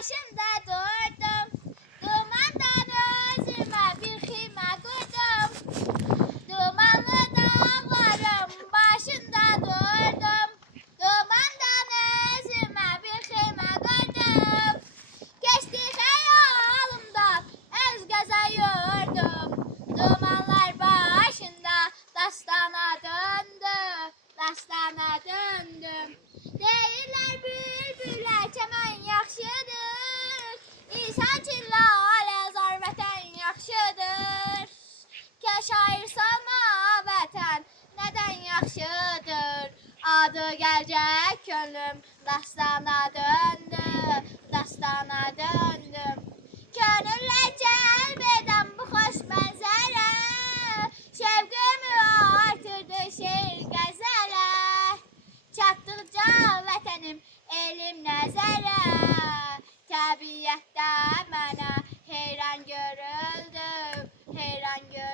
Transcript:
başında durdum. Dumandan özüme bir ximə qurdum. Dumanlı dağların başında durdum. Dumandan özüme bir ximə qurdum. Keçdi xəyalımdan öz gözə yurdum. Dumanlar başında dastana döndü, dastana döndüm. Deyirlər bülbüllər çəmən yaxşıdır. İnsan üçün lalə zar vətən yaxşıdır. Kaş ayırsalma vətən nədən yaxşıdır. Adı gəlcək könlüm dastana döndü, dastana döndüm. Könüllə cəlb edən bu xoş mənzərə şəvqimi artırdı şeir qəzələ. Çatdıqca vətənim elim nəzərə təbiətdə mənə heyran görüldüm, heyran görüldüm.